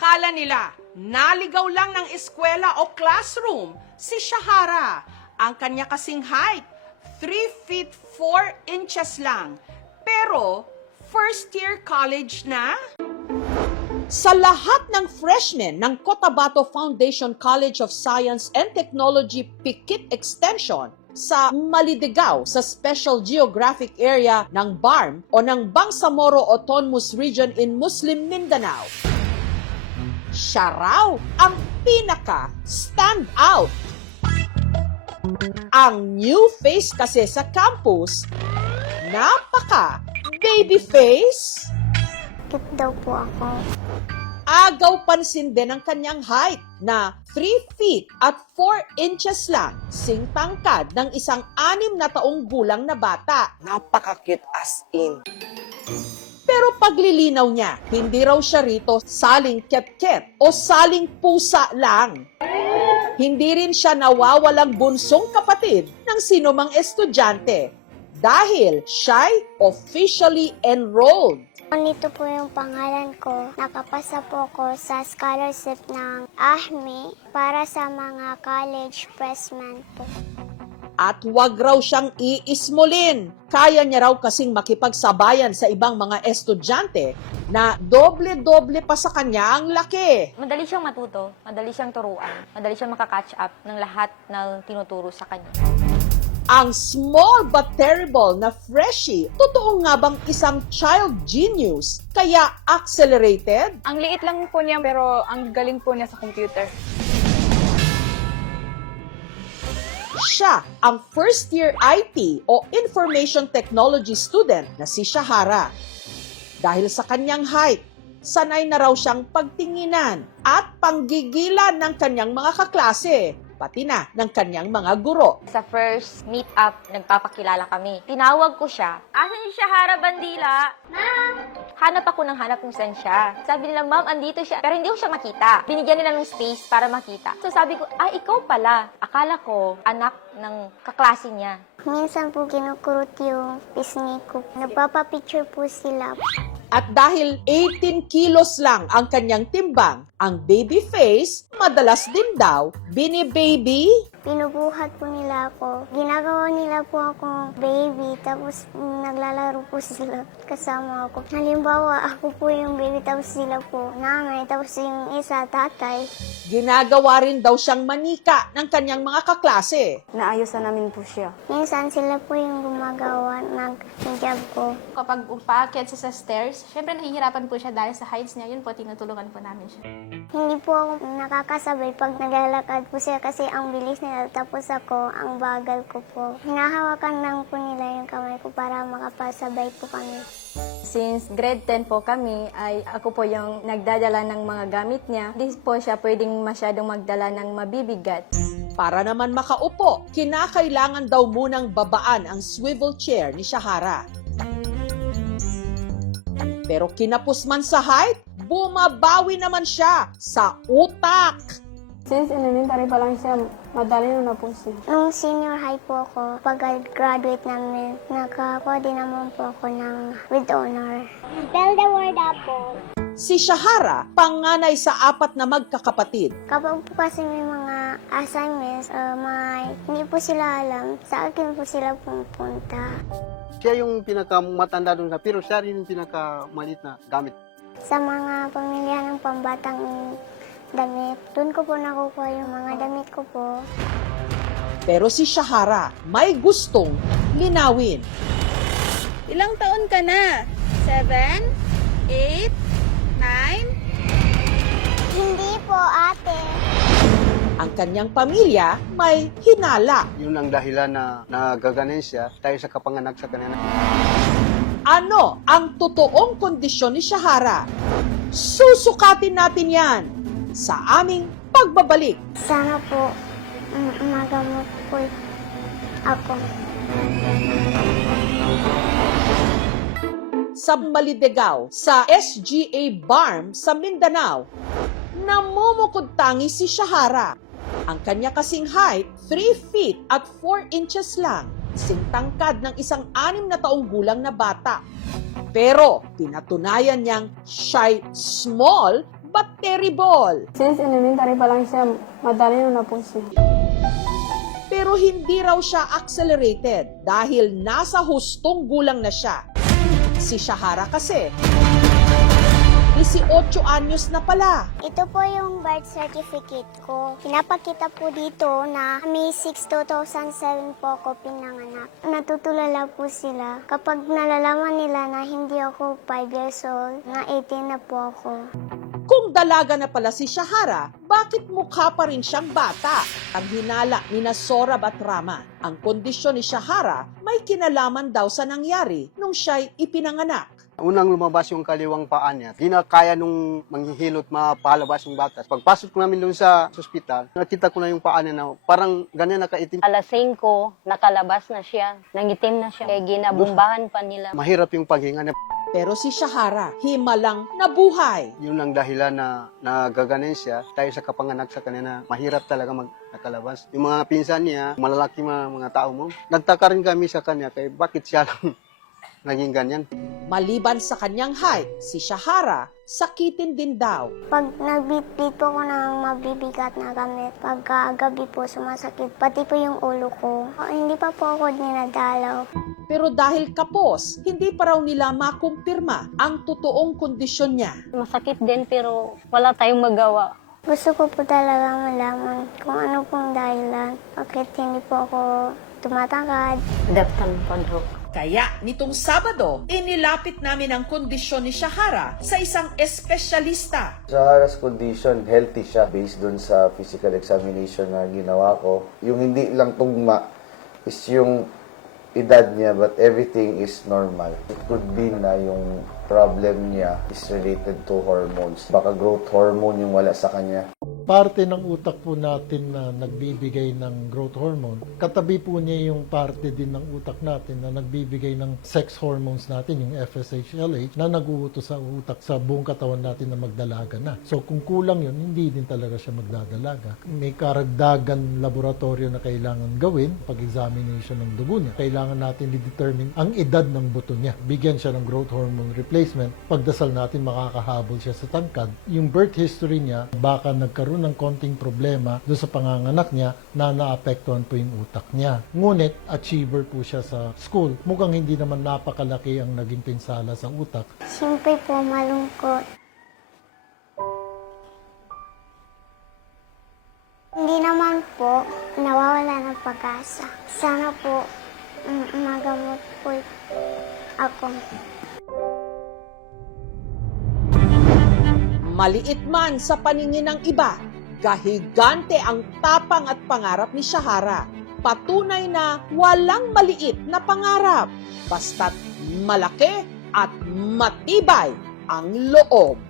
Akala nila, naligaw lang ng eskwela o classroom si Shahara. Ang kanya kasing height, 3 feet 4 inches lang. Pero, first year college na? Sa lahat ng freshmen ng Cotabato Foundation College of Science and Technology Pikit Extension sa Malidegaw sa Special Geographic Area ng BARM o ng Bangsamoro Autonomous Region in Muslim Mindanao, siya raw ang pinaka-stand out. Ang new face kasi sa campus, napaka-baby face. Cute daw po ako. Agaw pansin din ang kanyang height na 3 feet at 4 inches lang, sing tangkad ng isang 6 na taong gulang na bata. Napaka-cute as in. Pero paglilinaw niya, hindi raw siya rito saling ket-ket o saling pusa lang. Hindi rin siya nawawalang bunsong kapatid ng sinumang estudyante dahil siya'y officially enrolled. Nito po yung pangalan ko. Nakapasa po ko sa scholarship ng AHME para sa mga college freshmen po. At wag raw siyang iismulin. Kaya niya raw kasing makipagsabayan sa ibang mga estudyante na doble-doble pa sa kanya ang laki. Madali siyang matuto, madali siyang turuan, madali siyang makakatch up ng lahat ng tinuturo sa kanya. Ang small but terrible na freshie, totoo nga bang isang child genius, kaya accelerated? Ang liit lang po niya pero ang galing po niya sa computer. Siya ang first year IT o Information Technology student na si Shahara. Dahil sa kanyang height, sanay na raw siyang pagtinginan at panggigilan ng kanyang mga kaklase, pati na ng kanyang mga guro. Sa first meet-up, nagpapakilala kami. Tinawag ko siya. Asan si Shahara Bandila? Ma'am! Hanap ako ng hanap kung saan siya. Sabi nila, ma'am, andito siya. Pero hindi ko siya makita. Binigyan nila ng space para makita. So sabi ko, ikaw pala. Akala ko, anak ng kaklase niya. Minsan po kinukurot yung pisngi ko. Nagpapapicture po sila. At dahil 18 kilos lang ang kanyang timbang, ang baby face, madalas din daw, bini-baby. Pinubuhat po nila ako. Ginagawa nila po akong baby, tapos naglalaro po sila kasama ako. Halimbawa, ako po yung baby, tapos sila po nanay, tapos yung isa tatay. Ginagawa rin daw siyang manika ng kanyang mga kaklase. Naayusan namin po siya. Minsan sila po yung gumagawa ng hijab ko. Kapag paakyat siya sa stairs, syempre nahihirapan po siya dahil sa heights niya. Yun po, tinutulungan po namin siya. Hindi po ako nakakasabay pag naglalakad po siya kasi ang bilis nila, tapos ako, ang bagal ko po. Hinahawakan lang po nila yung kamay ko para makapasabay po kami. Since grade 10 po kami, ay ako po yung nagdadala ng mga gamit niya. Hindi po siya pwedeng masyadong magdala ng mabibigat. Para naman makaupo, kinakailangan daw munang babaan ang swivel chair ni Shahara. Pero kinapos man sa height, bumabawi naman siya sa utak. Since elementary pa lang siya, madali na po siya. Nung senior high po ako, pag-graduate namin, nakakuha din naman po ako ng with honor. Spell the word apple. Si Shahara, panganay sa 4 na magkakapatid. Kapag po kasi may mga assignments, hindi po sila alam, sa akin po sila pupunta. Siya yung pinakamatanda doon pero siya rin yung pinakamaliit na gamit. Sa mga pamilya ng pambatang damit, doon ko po nakukuha yung mga damit ko po. Pero si Shahara may gustong linawin. Ilang taon ka na? 7? 8? 9? Hindi po, ate. Ang kanyang pamilya may hinala. Yun ang dahilan na nagaganin siya dahil sa kapanganak sa kanila. Ano ang totoong kondisyon ni Shahara? Susukatin natin yan sa aming pagbabalik. Sana po, magamot po ako. Sa Malidegaw, sa SGA BARM sa Mindanao, namumukod tangi si Shahara. Ang kanya kasing height, 3 feet at 4 inches lang, singtangkad ng isang 6 na taong gulang na bata. Pero pinatunayan niyang siya'y small but terrible. Since elementary pa lang siya, madalino na po siya. Pero hindi raw siya accelerated dahil nasa hustong gulang na siya. Si Shahara kasi, 18 anyos na pala. Ito po yung birth certificate ko. Pinapakita po dito na May 6, 2007 po ako pinanganak. Natutulala po sila kapag nalalaman nila na hindi ako 5 years old, na 18 na po ako. Kung dalaga na pala si Shahara, bakit mukha pa rin siyang bata? Ang hinala ni Sorab at Rama. Ang kondisyon ni Shahara may kinalaman daw sa nangyari nung siya'y ipinanganak. Unang lumabas yung kaliwang paa niya. Di na kaya nung manghihilot, mapalabas yung batas. Pagpasok ko namin doon sa ospital, nakita ko na yung paa niya na parang ganyan nakaitim. Alas 5, nakalabas na siya. Nangitim na siya. Kaya ginabumbahan pa nila. Mahirap yung paghinga niya. Pero si Shahara, himalang nabuhay. Yun ang dahilan na nagaganin siya. Tayo sa kapanganak sa kanina, mahirap talaga nakalabas. Yung mga pinsan niya, malalaki mga tao mo. Nagtaka rin kami sa kanya, kaya bakit siya lang naging ganyan. Maliban sa kanyang height, si Shahara, sakitin din daw. Pag nagbitbit po ako ng mabibigat na gamit, pagkagabi po sumasakit, pati po yung ulo ko. Hindi pa po ako dinadalaw. Pero dahil kapos, hindi pa raw nila makumpirma ang totoong kondisyon niya. Masakit din pero wala tayong magawa. Gusto ko po talaga malaman kung ano pong dahilan. Bakit hindi po ako tumatangkad. Daptan pa daw. Kaya nitong Sabado, inilapit namin ang kondisyon ni Shahara sa isang espesyalista. Shahara's condition, healthy siya based dun sa physical examination na ginawa ko. Yung hindi lang tugma is yung edad niya but everything is normal. It could be na yung problem niya is related to hormones. Baka growth hormone yung wala sa kanya. Parte ng utak po natin na nagbibigay ng growth hormone, katabi po niya yung parte din ng utak natin na nagbibigay ng sex hormones natin, yung FSH, LH, na nag-uutos sa utak sa buong katawan natin na magdalaga na. So kung kulang yun, hindi din talaga siya magdadalaga. May karagdagan laboratorio na kailangan gawin pag-examination ng dugo niya. Kailangan natin i-determine ang edad ng buto niya. Bigyan siya ng growth hormone replacement. Pagdasal natin, makakahabol siya sa tangkad. Yung birth history niya, baka nagkaroon ng konting problema doon sa panganganak niya na naapektuhan po yung utak niya. Ngunit, achiever po siya sa school. Mukhang hindi naman napakalaki ang naging pinsala sa utak. Siyempre po malungkot. Hindi naman po nawawala ng pag-asa. Sana po magamot po ako. Maliit man sa paningin ng iba, gahigante ang tapang at pangarap ni Shahara. Patunay na walang maliit na pangarap, basta't malaki at matibay ang loob.